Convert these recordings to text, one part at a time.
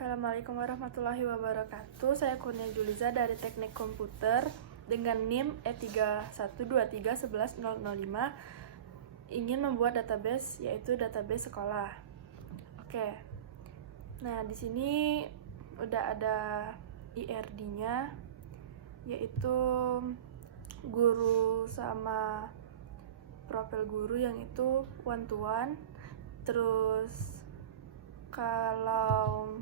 Assalamualaikum warahmatullahi wabarakatuh. Saya Kurnia Juliza dari Teknik Komputer dengan NIM E3123111005 ingin membuat database, yaitu database sekolah. Oke. Nah, di sini udah ada IRD-nya, yaitu guru sama profil guru yang itu one to one. Terus kalau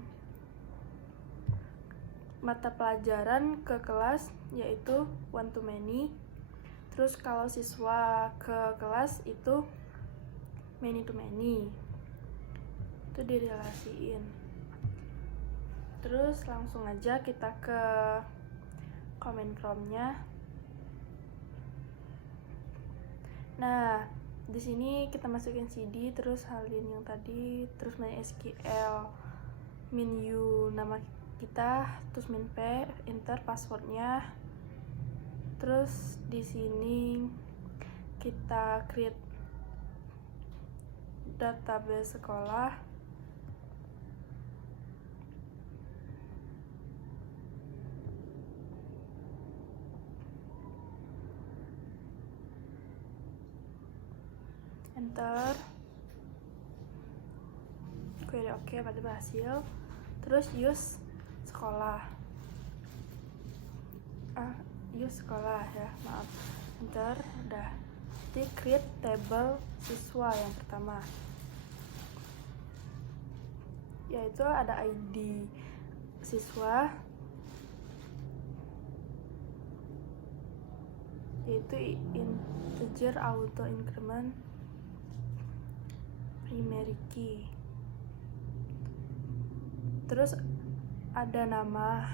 mata pelajaran ke kelas yaitu one to many. Terus kalau siswa ke kelas itu many to many. Itu direlasiin. Terus langsung aja kita ke command prompt-nya. Nah, di sini kita masukin CD, terus salin yang tadi, terus MySQL, menu nama kita, terus min p, enter passwordnya. Terus di sini kita create database sekolah. Enter. Query oke, berarti berhasil. Terus use sekolah. Use sekolah ya, maaf. Enter, udah. Di create table siswa yang pertama. Yaitu ada ID siswa, yaitu integer auto increment primary key. Terus ada nama,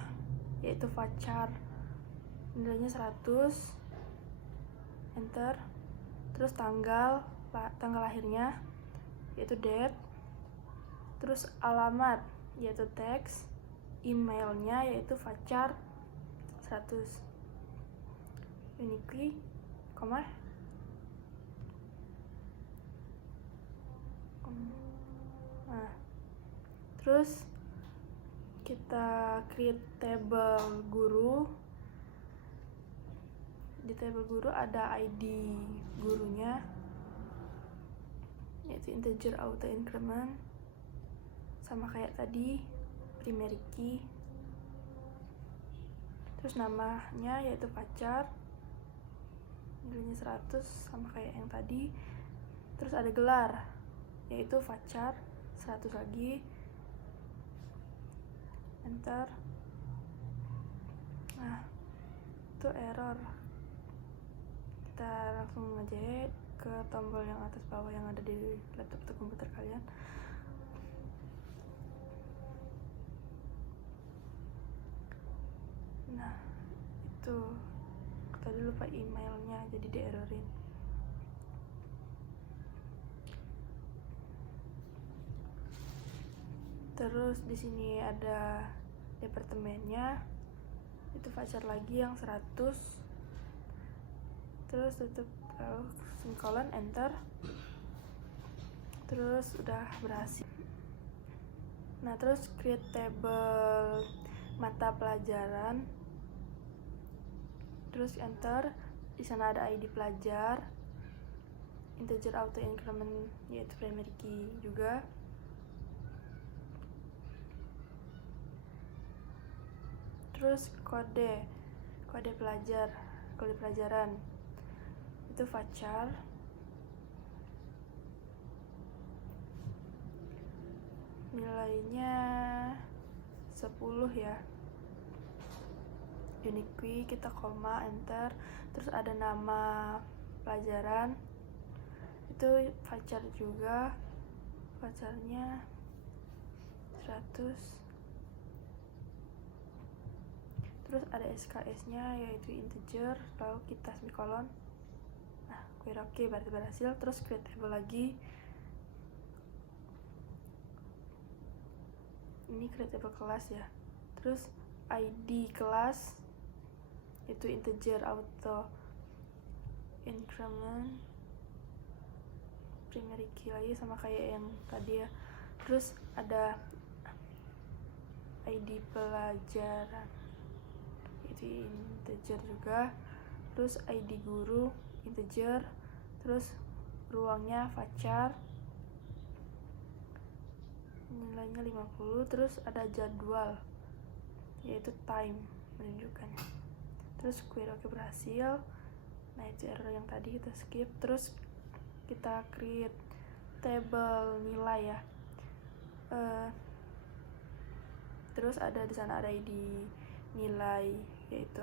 yaitu Facar, nilainya 100. Enter. Terus tanggal lahirnya, yaitu date. Terus alamat, yaitu teks. Emailnya yaitu Facar 100. Unique, koma. Nah, terus kita create table guru. Di table guru ada ID gurunya, yaitu integer auto increment, sama kayak tadi, primary key. Terus namanya yaitu Facar, nilainya 100, sama kayak yang tadi. Terus ada gelar, yaitu Facar 100 lagi. Enter. Nah, itu error. Kita langsung aja ke tombol yang atas bawah yang ada di laptop atau komputer kalian. Nah, itu tadi lupa emailnya, jadi di-errorin. Terus di sini ada departemennya, itu Facar lagi yang 100. Terus tutup semikolon, enter. Terus udah berhasil. Nah, terus create table mata pelajaran. Terus enter. Di sana ada ID pelajar, integer auto increment yaitu primary key juga. Terus kode pelajaran itu Facar. Nilainya 10 ya. Unique, kita koma, enter. Terus ada nama pelajaran, itu Facar juga, Facarnya 100. Terus ada SKS-nya yaitu integer, lalu kita semikolon. Nah, query oke, berarti berhasil. Terus create table lagi. Ini create table kelas ya. Terus ID kelas itu integer auto increment primary key lagi, sama kayak yang tadi ya. Terus ada ID pelajaran itu integer juga, terus ID guru integer, terus ruangnya Facar, nilainya 50, terus ada jadwal yaitu time menunjukkannya, terus query oke berhasil. Nah itu error yang tadi kita skip. Terus kita create table nilai ya. Terus ada di sana ada ID nilai yaitu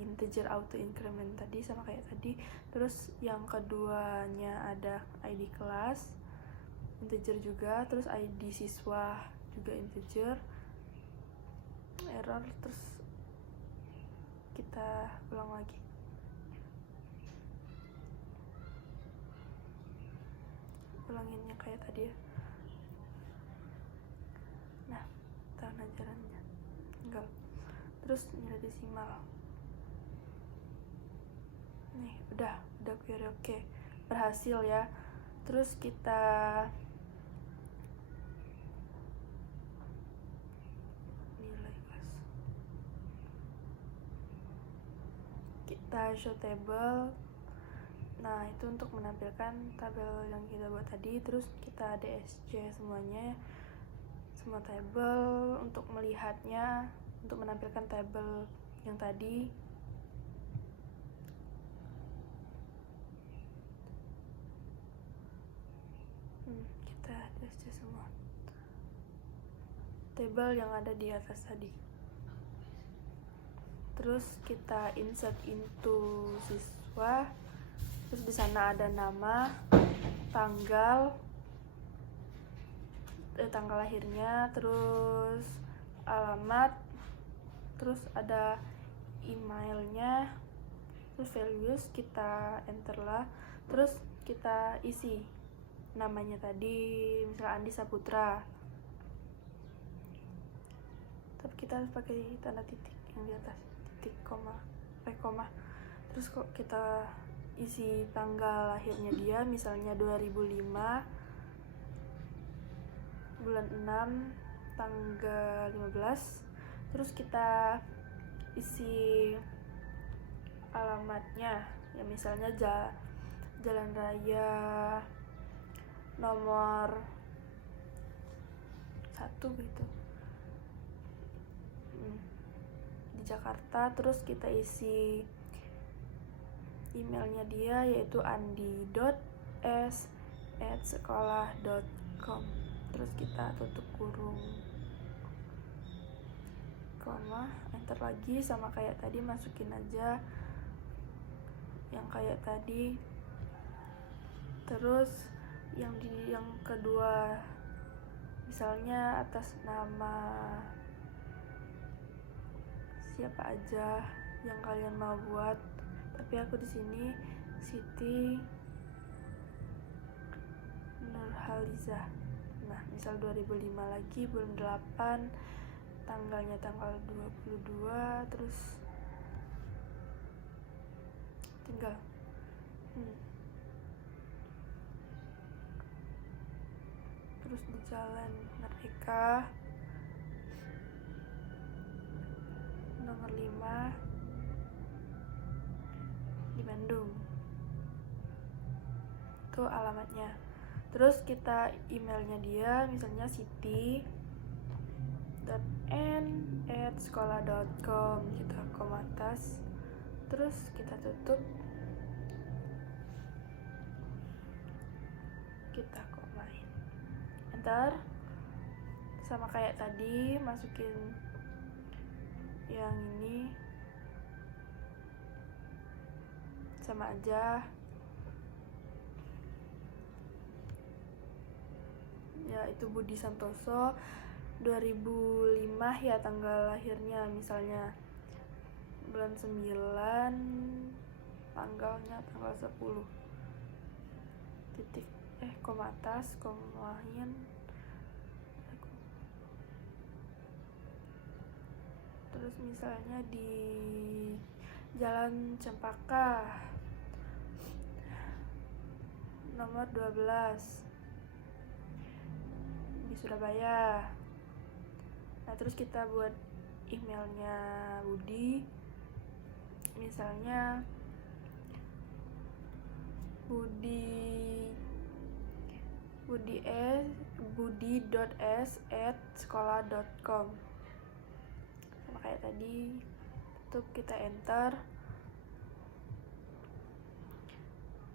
integer auto increment tadi sama kayak tadi. Terus yang keduanya ada ID kelas integer juga, terus ID siswa juga integer. Error, terus kita ulang lagi. Ulanginnya kayak tadi ya. Nah, tahun ajarannya enggak. Terus nilai desimal. Nih, udah query oke. Berhasil ya. Terus kita nilai kelas. Kita show table. Nah, itu untuk menampilkan tabel yang kita buat tadi. Terus kita DSC semuanya, semua tabel untuk melihatnya, untuk menampilkan tabel yang tadi. Kita DSC semua tabel yang ada di atas tadi. Terus kita insert into siswa. Terus di sana ada nama, tanggal lahirnya, terus alamat, terus ada emailnya, terus values kita enter lah. Terus kita isi namanya tadi, misalnya Andi Saputra. Tapi kita harus pakai tanda titik yang di atas, titik koma. Terus kok kita isi tanggal lahirnya dia, misalnya 2005 bulan 6 tanggal 15. Terus kita isi alamatnya ya, misalnya Jalan Raya nomor 1 gitu di Jakarta. Terus kita isi emailnya dia yaitu andi.s@sekolah.com. terus kita tutup kurung, koma, enter lagi. Sama kayak tadi, masukin aja yang kayak tadi. Terus yang kedua, misalnya atas nama siapa aja yang kalian mau buat, tapi aku di sini Siti Nurhaliza. Nah, misal 2005 lagi bulan 8, tanggalnya tanggal 22, terus tinggal terus di Jalan Merdeka nomor 5 di Bandung. Itu alamatnya. Terus kita emailnya dia, misalnya siti.n@sekolah.com, kita koma atas, terus kita tutup, kita komain, enter. Sama kayak tadi, masukin yang ini, sama aja ya, itu Budi Santoso 2005 ya tanggal lahirnya, misalnya bulan 9, tanggalnya tanggal 10, titik koma atas, komain. Terus misalnya di Jalan Cempaka nomor 12 di Surabaya. Nah, terus kita buat emailnya Budi, misalnya budi.s@sekolah.com, sama kayak tadi. Tuh kita enter.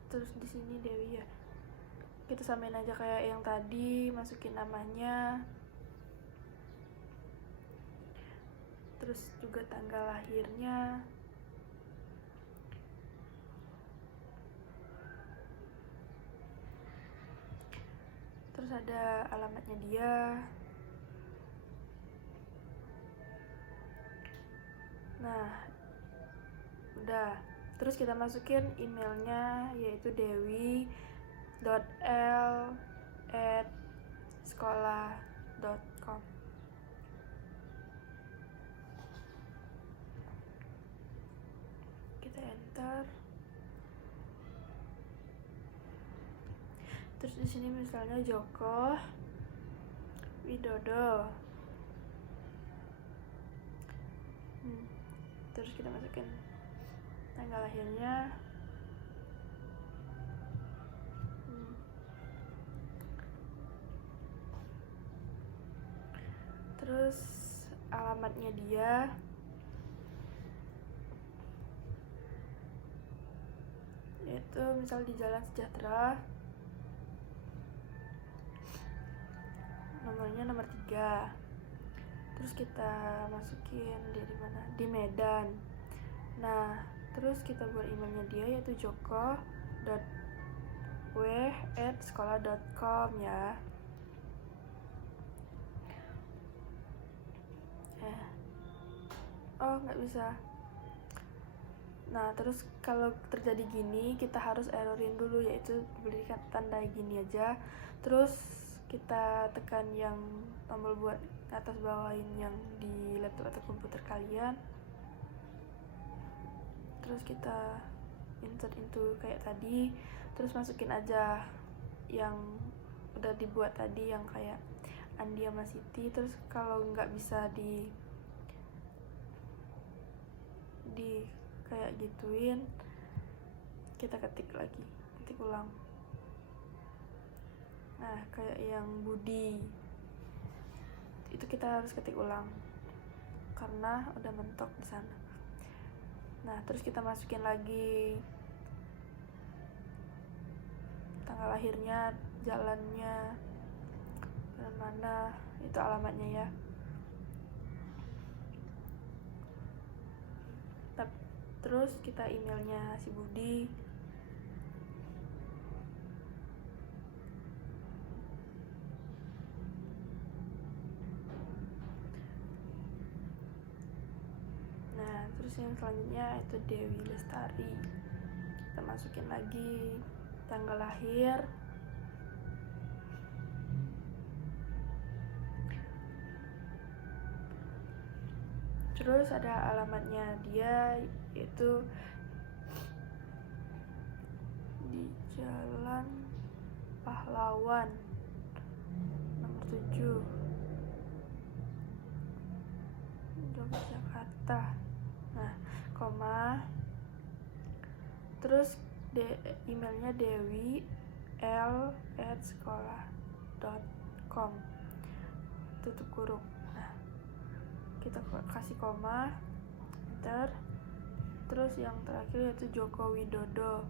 Terus di sini Dewi ya, kita samain aja kayak yang tadi, masukin namanya, terus juga tanggal lahirnya, terus ada alamatnya dia. Nah, udah. Terus kita masukin emailnya, yaitu dewi.l@sekolah.com. Kita enter. Terus di sini misalnya Joko Widodo. Terus kita masukin tanggal lahirnya. Terus alamatnya dia. Yaitu misal di Jalan Sejahtera. Nomornya nomor 3. Terus kita masukin dari mana? Di Medan. Nah, terus kita buat emailnya dia, yaitu joko.w@sekolah.com ya. Oh, nggak bisa. Nah, terus kalau terjadi gini, kita harus errorin dulu, yaitu berikan tanda gini aja. Terus kita tekan yang tombol buat atas bawahin yang di laptop atau komputer kalian. Terus kita insert into kayak tadi. Terus masukin aja yang udah dibuat tadi, yang kayak Andi sama Siti. Terus kalau nggak bisa di kayak gituin, kita ketik ulang. Nah, kayak yang Budi itu kita harus ketik ulang karena udah mentok di sana. Nah, terus kita masukin lagi tanggal lahirnya, jalannya, dan mana, itu alamatnya ya. Terus kita emailnya si Budi. Nah, terus yang selanjutnya itu Dewi Lestari. Kita masukin lagi tanggal lahir, terus ada alamatnya dia, yaitu di Jalan Pahlawan nomor 7, Yogyakarta. Nah, koma, terus emailnya dewi@sekolah.com, tutup kurung. Nah, kita kasih koma, enter. Terus yang terakhir yaitu Joko Widodo.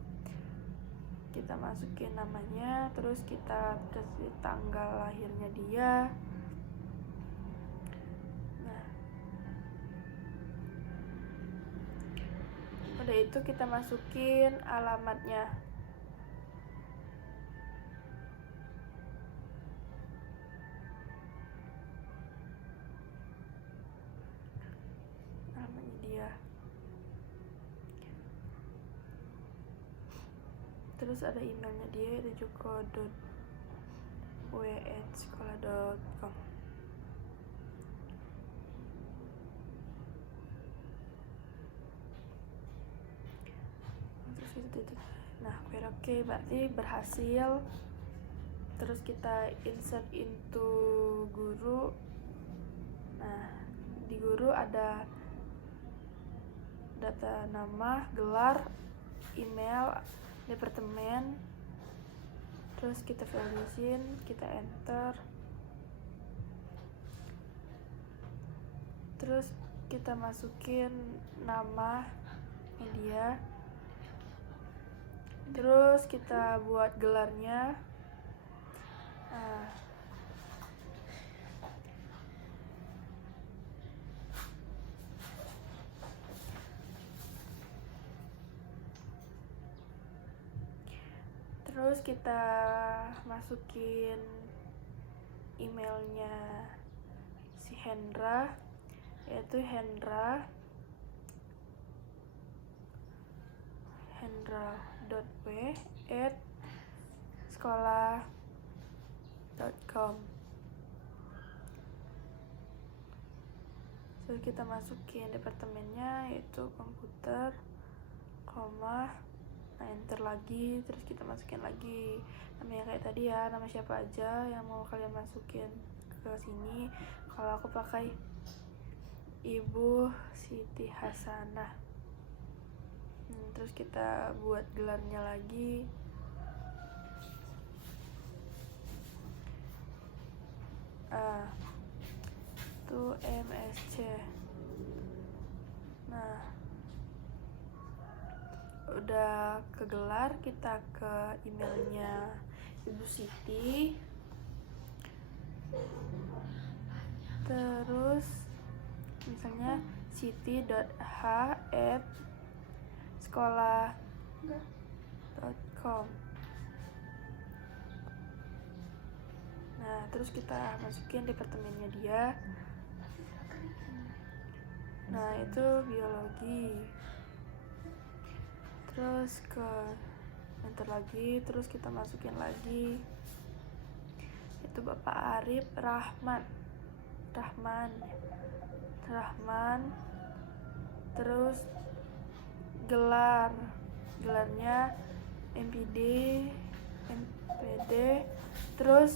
Kita masukin namanya, terus kita kasih tanggal lahirnya dia. Nah, udah itu kita masukin alamatnya. Alamatnya dia. Terus ada emailnya dia, itu joko.w@sekolah.com. Terus itu. Nah, oke, berarti berhasil. Terus kita insert into guru. Nah, di guru ada data nama, gelar, email, departemen. Terus kita valuesin, kita enter. Terus kita masukin nama dia. Terus kita buat gelarnya. Nah, terus kita masukin emailnya si Hendra, yaitu hendra.w@sekolah.com. Terus kita masukin departemennya, yaitu komputer, koma, nah enter lagi. Terus kita masukin lagi namanya kayak tadi ya, nama siapa aja yang mau kalian masukin ke sini. Kalau aku pakai Ibu Siti Hasanah. Terus kita buat gelarnya lagi. Itu MSC. Nah, udah kegelar, kita ke emailnya Ibu Siti. Terus misalnya siti.h@sekolah.com. Nah, terus kita masukin departemennya dia. Nah, itu biologi. Terus ke enter lagi, terus kita masukin lagi. Itu Bapak Arif Rahman. Terus gelarnya MPD. Terus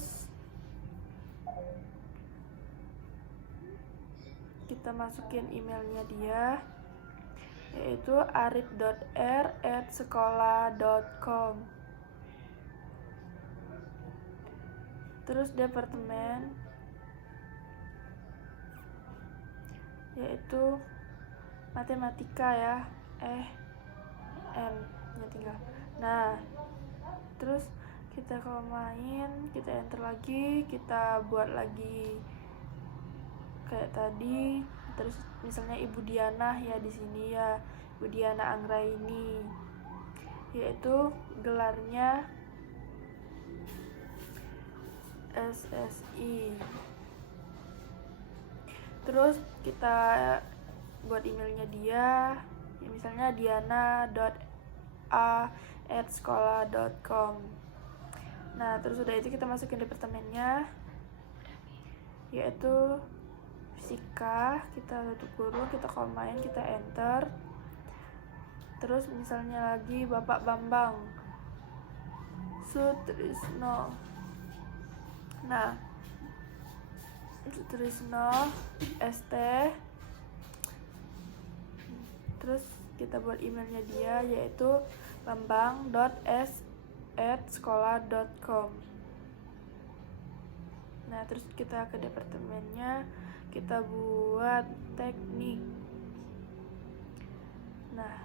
kita masukin emailnya dia, yaitu arif.r@sekolah.com. Terus departemen, yaitu matematika ya, M nya tinggal. Nah, terus kita kalau main, kita enter lagi, kita buat lagi kayak tadi. Terus misalnya Ibu Diana ya, di sini ya Ibu Diana Anggraini, yaitu gelarnya SSI. Terus kita buat emailnya dia, ya misalnya diana.a@sekolah.com. Nah, terus udah itu kita masukin departemennya, yaitu fisika. Kita tutup kurung, kita komain, kita enter. Terus misalnya lagi Bapak Bambang Sutrisno. Nah, Sutrisno ST. Terus kita buat emailnya dia, yaitu bambang.s@sekolah.com. Nah, terus kita ke departemennya, kita buat teknik. Nah,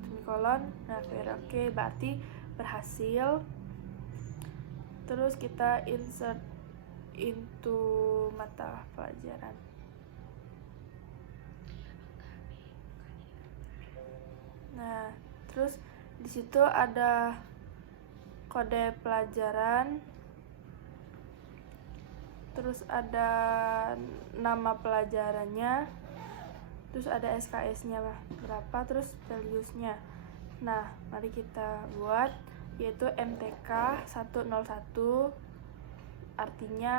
semikolon. Nah, oke, berarti berhasil. Terus kita insert into mata pelajaran. Nah, terus di situ ada kode pelajaran, terus ada nama pelajarannya, terus ada SKS-nya berapa, terus values-nya. Nah, mari kita buat, yaitu MTK 101. Artinya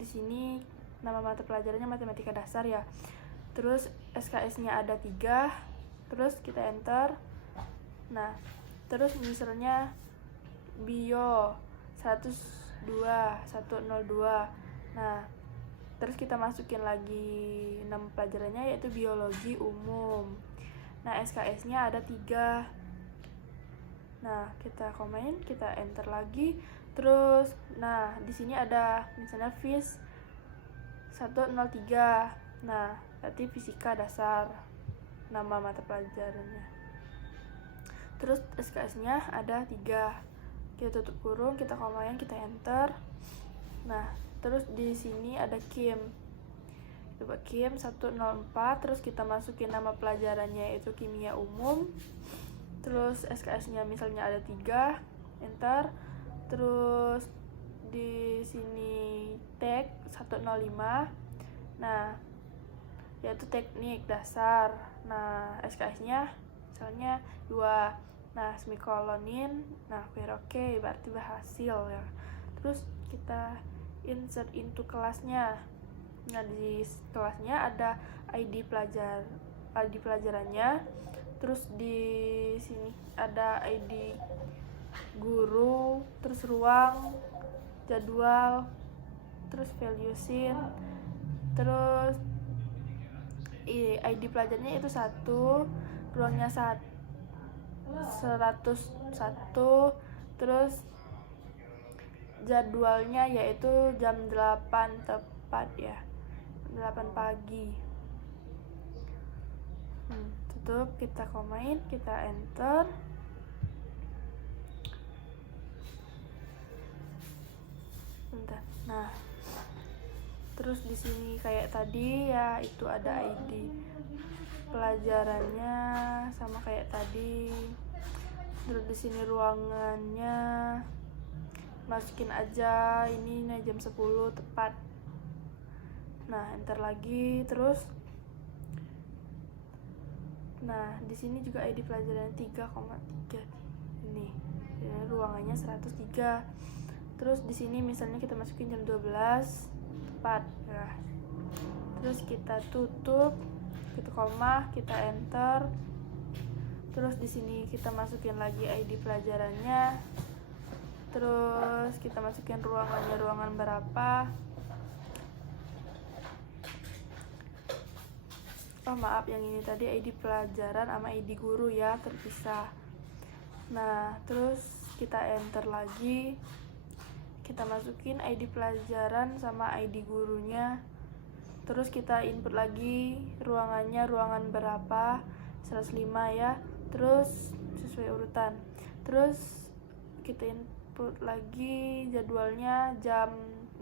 di sini nama mata pelajarannya matematika dasar ya. Terus SKS-nya ada 3. Terus kita enter. Nah, terus misalnya bio 102. Nah, terus kita masukin lagi nama pelajarannya yaitu biologi umum. Nah, SKS-nya ada 3. Nah, kita komen, kita enter lagi. Terus, nah di sini ada misalnya FIS 103. Nah, berarti fisika dasar nama mata pelajarannya. Terus SKS-nya ada 3. Kita tutup kurung, kita komain, kita enter. Nah, terus di sini ada KIM. Coba KIM 104, terus kita masukin nama pelajarannya yaitu kimia umum. Terus SKS-nya misalnya ada 3, enter. Terus di sini tag 105. Nah, yaitu teknik dasar. Nah, SKS-nya misalnya 2. Nah, semikolonin. Nah, oke, berarti berhasil ya. Terus kita insert into kelasnya. Nah, di kelasnya ada ID pelajarannya. Terus di sini ada ID guru, terus ruang, jadwal, terus valuesin, terus ID pelajarannya itu 1, ruangnya 101, terus jadwalnya yaitu jam 8 tepat ya, 8 pagi. Tutup, kita komain, kita enter. Bentar. Nah, terus di sini kayak tadi ya, itu ada ID pelajarannya sama kayak tadi. Terus di sini ruangannya masukin aja, ini jam 10 tepat. Nah, enter lagi. Terus nah, di sini juga ID pelajaran 3,3. Ini ruangannya 103. Terus di sini misalnya kita masukin jam 12 tepat ya. Terus kita tutup, kita koma, kita enter. Terus di sini kita masukin lagi ID pelajarannya. Terus kita masukin ruangannya, ruangan berapa. Oh maaf, yang ini tadi ID pelajaran sama ID guru ya, terpisah. Nah, terus kita enter lagi. Kita masukin ID pelajaran sama ID gurunya. Terus kita input lagi ruangannya, ruangan berapa, 105 ya. Terus sesuai urutan. Terus kita input lagi jadwalnya jam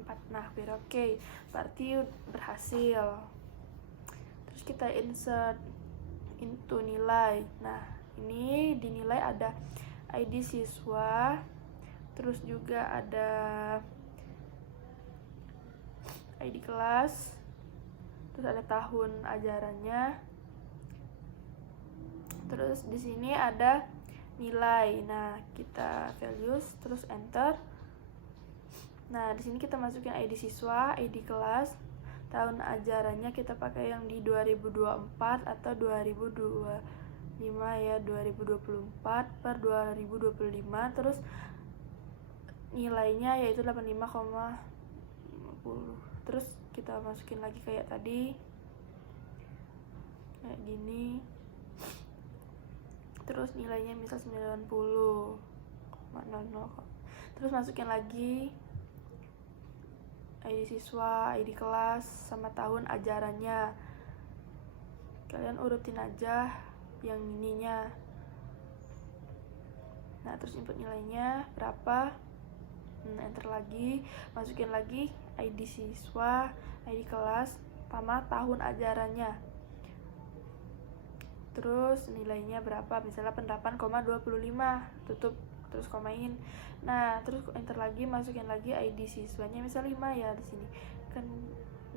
4. Nah, biar oke, berarti berhasil. Terus kita insert into nilai. Nah, ini di nilai ada ID siswa, terus juga ada ID kelas, terus ada tahun ajarannya, terus di sini ada nilai. Nah, kita values, terus enter. Nah, di sini kita masukin ID siswa, ID kelas, tahun ajarannya kita pakai yang di 2024 atau 2025 ya, 2024 per 2025. Terus nilainya yaitu 85,50. Terus kita masukin lagi kayak tadi, kayak gini. Terus nilainya misal 90,00. Terus masukin lagi ID siswa, ID kelas, sama tahun ajarannya. Kalian urutin aja yang ininya. Nah, terus input nilainya berapa. Enter lagi, masukin lagi ID siswa, ID kelas, sama tahun ajarannya. Terus nilainya berapa, misalnya 8,25. Tutup, terus komain. Nah, terus enter lagi, masukin lagi ID siswanya misal 5 ya di sini kan.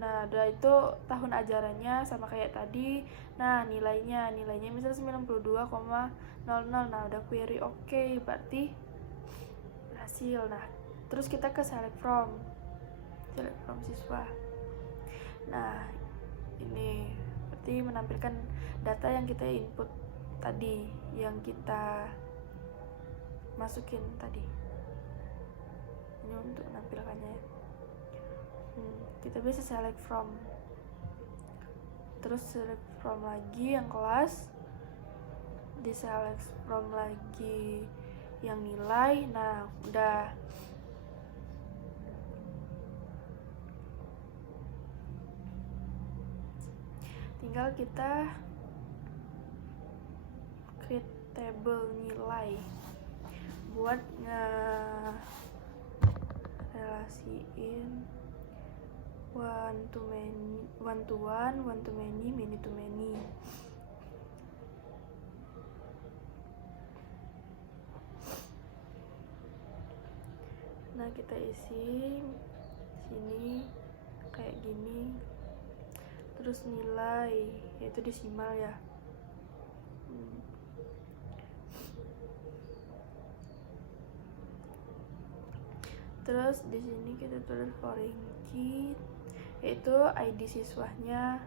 Nah, udah itu tahun ajarannya sama kayak tadi. Nah, nilainya misal 92,00. Nah, udah query oke, berarti berhasil. Nah, terus kita ke select from siswa. Nah, ini berarti menampilkan data yang kita input tadi, yang kita masukin tadi. Ini untuk menampilkannya. kita bisa select from, terus select from lagi yang kelas, di select from lagi yang nilai. Nah udah, tinggal kita create table nilai buat relasiin one to one, one to many, many to many. Nah kita isi sini kayak gini, terus nilai yaitu desimal ya. Terus di sini kita tulis foreign key yaitu ID siswanya,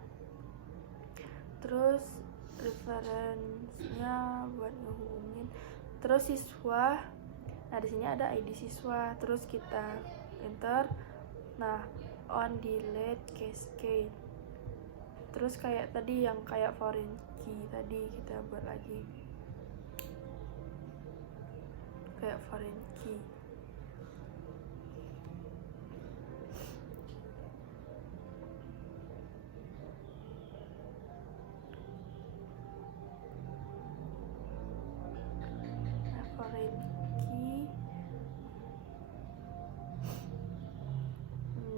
terus referensinya buat ngehubungin, terus siswa. Nah di sini ada ID siswa, terus kita enter. Nah on delete cascade, terus kayak tadi yang kayak foreign key tadi kita buat lagi kayak foreign key.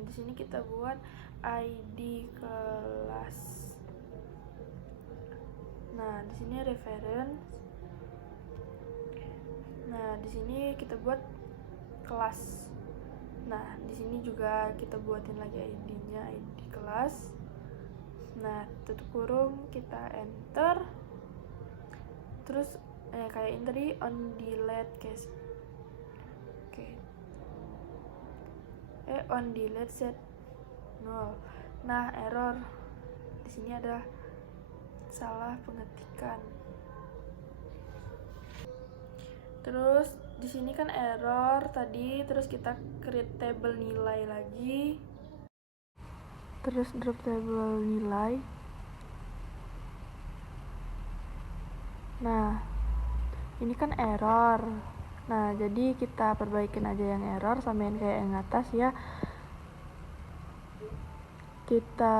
Di sini kita buat ID kelas. Nah, di sini reference. Nah, di sini kita buat kelas. Nah, di sini juga kita buatin lagi ID-nya, ID kelas. Nah, tutup kurung, kita enter. Terus kayak ini tadi on delete case. On delete set 0. Nah, error. Di sini ada salah pengetikan. Terus di sini kan error tadi, terus kita create table nilai lagi. Terus drop table nilai. Nah, ini kan error. Nah, jadi kita perbaikin aja yang error, samain kayak yang atas ya. Kita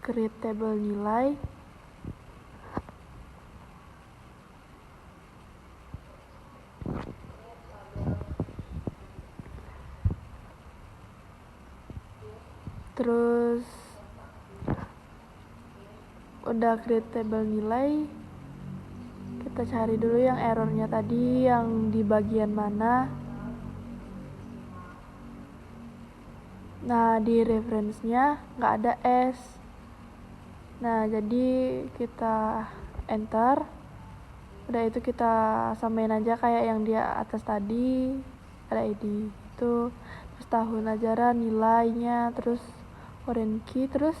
create table nilai. Terus udah create table nilai, kita cari dulu yang errornya tadi yang di bagian mana. Nah, di reference-nya nggak ada S. Nah, jadi kita enter. Udah itu kita samain aja kayak yang di atas tadi, ada ID itu, terus tahun ajaran, nilainya, terus foreign key, terus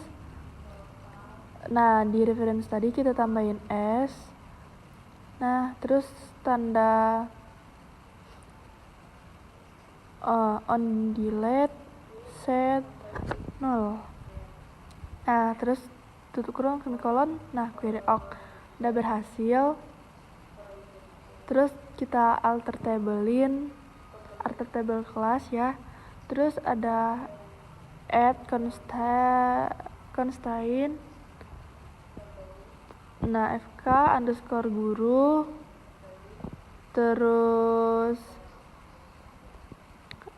nah di reference tadi kita tambahin S. Nah, terus tanda on delete set 0. Nah, terus tutup kurung semikolon. Nah, query awk udah berhasil. Terus kita alter table kelas ya. Terus ada add constraint. Nah, fk underscore guru. Terus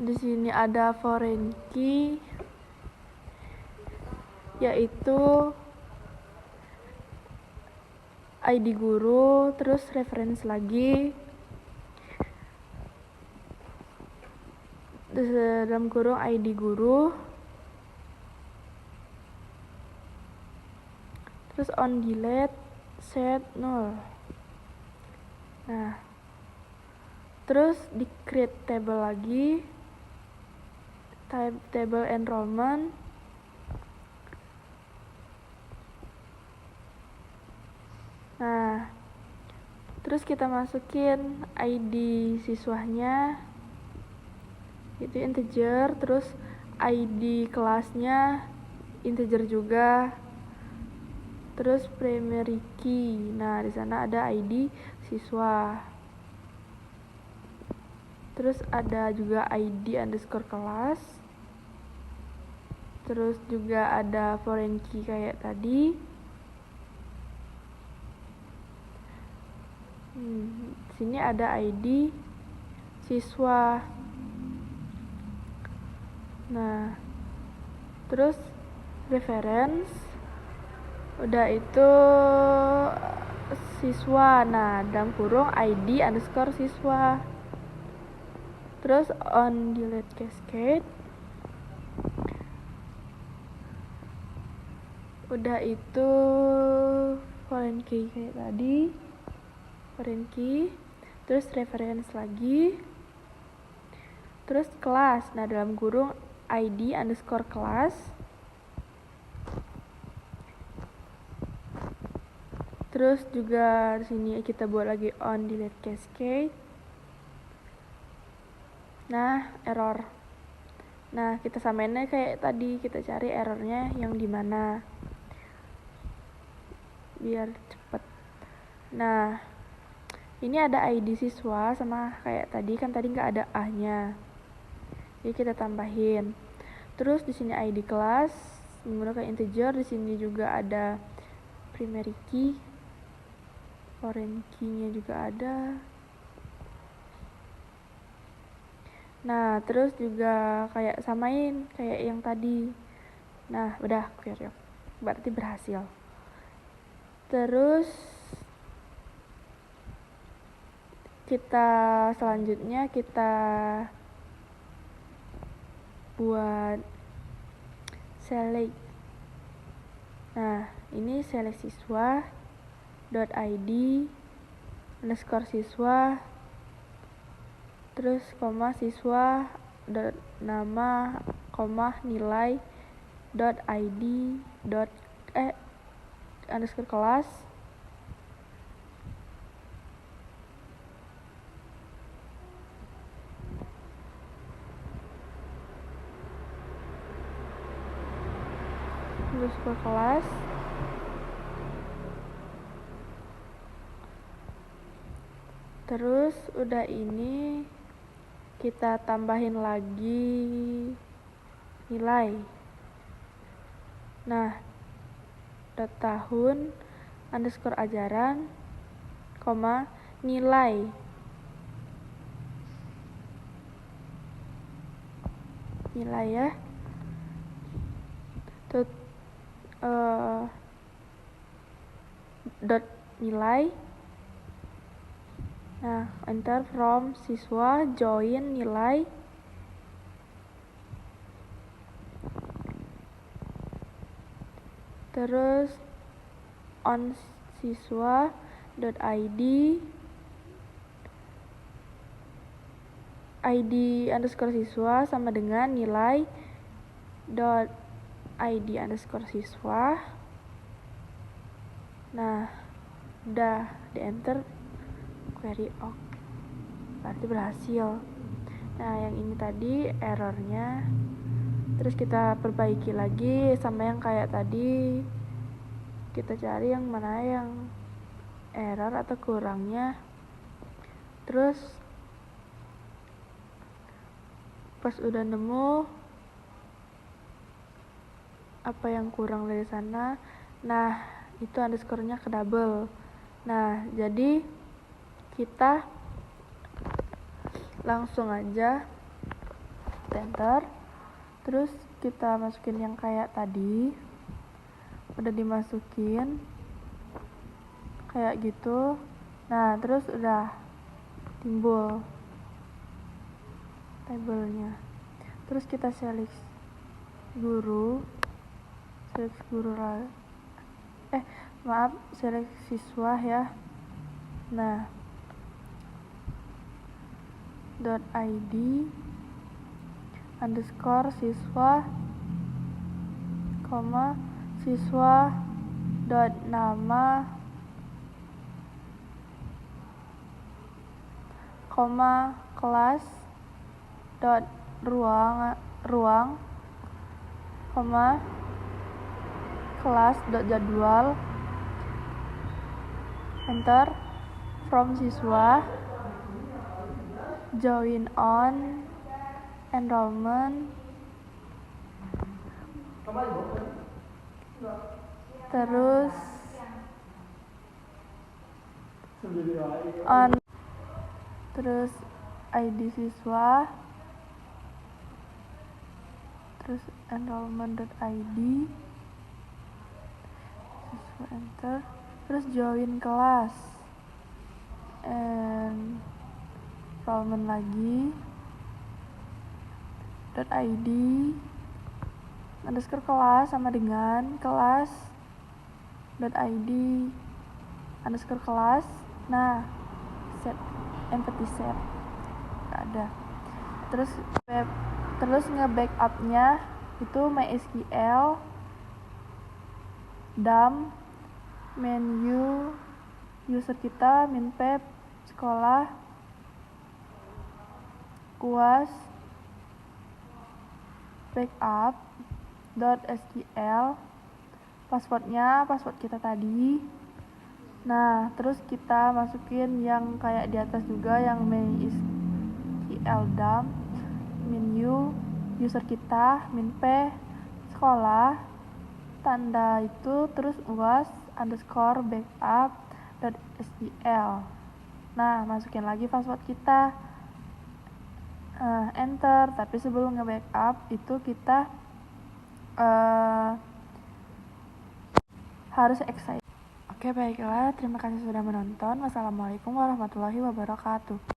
di sini ada foreign key yaitu ID guru, terus reference lagi, dalam kurung ID guru, terus on delete set 0. Nah, terus di create table lagi, table enrollment. Nah, terus kita masukin ID siswanya, itu integer, terus ID kelasnya integer juga, terus primary key. Nah, di sana ada ID siswa, terus ada juga ID underscore kelas, terus juga ada foreign key kayak tadi. Sini ada ID siswa. Nah, terus reference udah itu siswa. Nah, dalam kurung ID underscore siswa. Terus on delete cascade udah itu foreign key kayak tadi, foreign key, terus reference lagi, terus kelas. Nah, dalam kurung ID underscore kelas, terus juga di sini kita buat lagi on delete cascade. Nah, error. Nah, kita samainnya kayak tadi, kita cari errornya yang di mana biar cepet. Nah, ini ada ID siswa sama kayak tadi, kan tadi nggak ada A-nya. Jadi kita tambahin. Terus di sini ID kelas menggunakan integer, di sini juga ada primary key, foreign key-nya juga ada. Nah, terus juga kayak samain kayak yang tadi. Nah, udah query, berarti berhasil. Terus kita selanjutnya kita buat select. Nah, ini select siswa .id underscore siswa, terus koma siswa nama koma nilai .id underscore kelas, underscore kelas, terus udah ini kita tambahin lagi nilai. Nah, tahun underscore ajaran koma nilai. Nilai ya. Dot nilai. Nah, enter from siswa join nilai. Terus on siswa .id ID underscore siswa sama dengan nilai .id underscore siswa. Nah, udah di enter, query oke, berarti berhasil. Nah, yang ini tadi errornya, terus kita perbaiki lagi sama yang kayak tadi, kita cari yang mana yang error atau kurangnya. Terus pas udah nemu apa yang kurang dari sana, nah itu underscore-nya ke double. Nah, jadi kita langsung aja enter, terus kita masukin yang kayak tadi, udah dimasukin kayak gitu. Nah, terus udah timbul tabelnya. Terus kita select guru select siswa ya. Nah, .id underscore siswa koma siswa .nama koma kelas ruang, kelas jadwal, enter, from siswa, join on, enrollment, terus on, terus ID siswa, terus enrollment.id, siswa enter, terus join kelas, enrollment lagi, .id, underscore kelas sama dengan kelas .id underscore kelas. Nah, set empty set nggak ada. Terus nge-backupnya itu MySQL, dump, menu user kita, minpep, sekolah, UAS, backup.sql, passwordnya password kita tadi. Nah, terus kita masukin yang kayak di atas juga, yang MySQL dump, menu user kita, minp, sekolah, tanda itu, terus UAS underscore backup.sql. Nah, masukin lagi password kita, enter. Tapi sebelum nge-backup itu kita harus exit. Oke, baiklah, terima kasih sudah menonton. Wassalamualaikum warahmatullahi wabarakatuh.